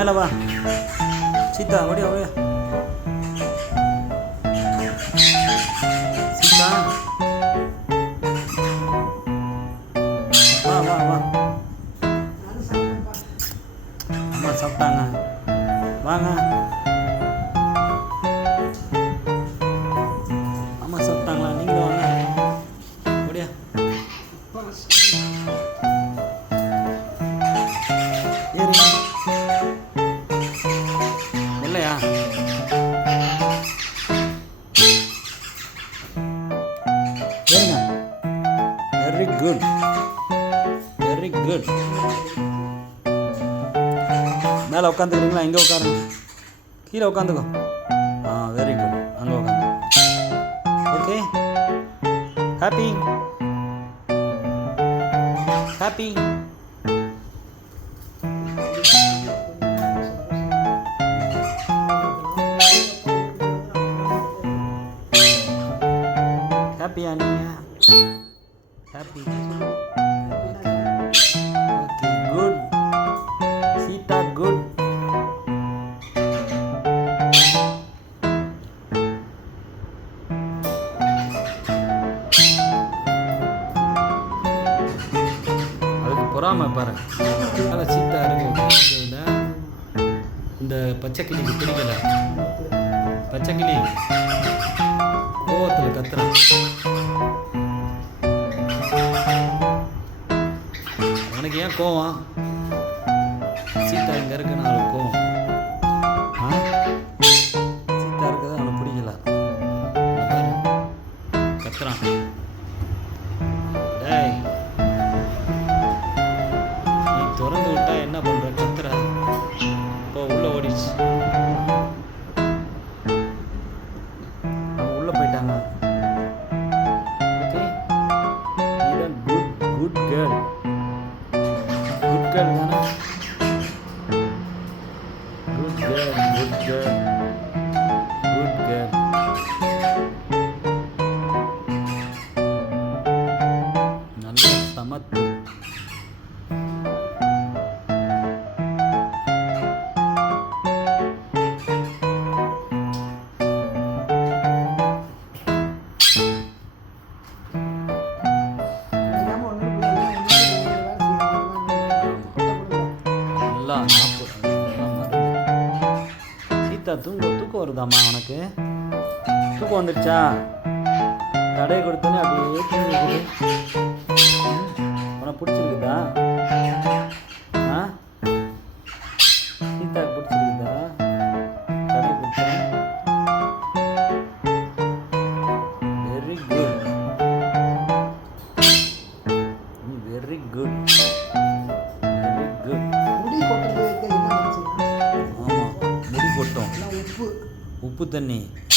மேலே வா. சீதா ஓடியா ஓடியா. சீதா. வா வா வா. அம்மா சாப்பிட்டாங்க. வாங்க. அம்மா சாப்பிட்டாங்களா? நீங்களும் வாங்க. ஓடியா. ஏறுங்க குட் வெரி குட் மேலே உட்காந்துக்கிறீங்களா இங்கே உட்காருங்க. கீழே உட்காந்துக்கோ. ஆ வெரி குட் அங்கே உட்காந்து ஓகே ஹாப்பி ஹாப்பி ஹாப்பியா நீங்கள் happy okay good Sita good அதுக்கு பொறாமை பாரு அதனால சீதா இருக்கு இந்த பச்சை கிளிக்கு பிடிக்கல பச்சை கிளி கோவத்தில் கத்துறான். எனக்கு ஏன் கோவம்? சீதா இங்கே இருக்குன்னு நான் கோவம். ஆ? சீதா இருக்கிறது அவனை பிடிக்கல. கத்துறான். டேய். நீ திறந்து விட்டா என்ன பண்ணுற கத்துற. இப்போ உள்ள ஓடிச்சு. உள்ளே உள்ள போயிட்டாங்க Good girl, Good girl, good girl. Good girl. Nalla. நல்லா சாப்பிடு. சீதா தூங்க. தூக்கம் வருதாம்மா உனக்கு? தூக்கம் வந்துடுச்சா தடையை கொடுத்தோன்னே அப்படியே கொட்டுறதுக்கு என்ன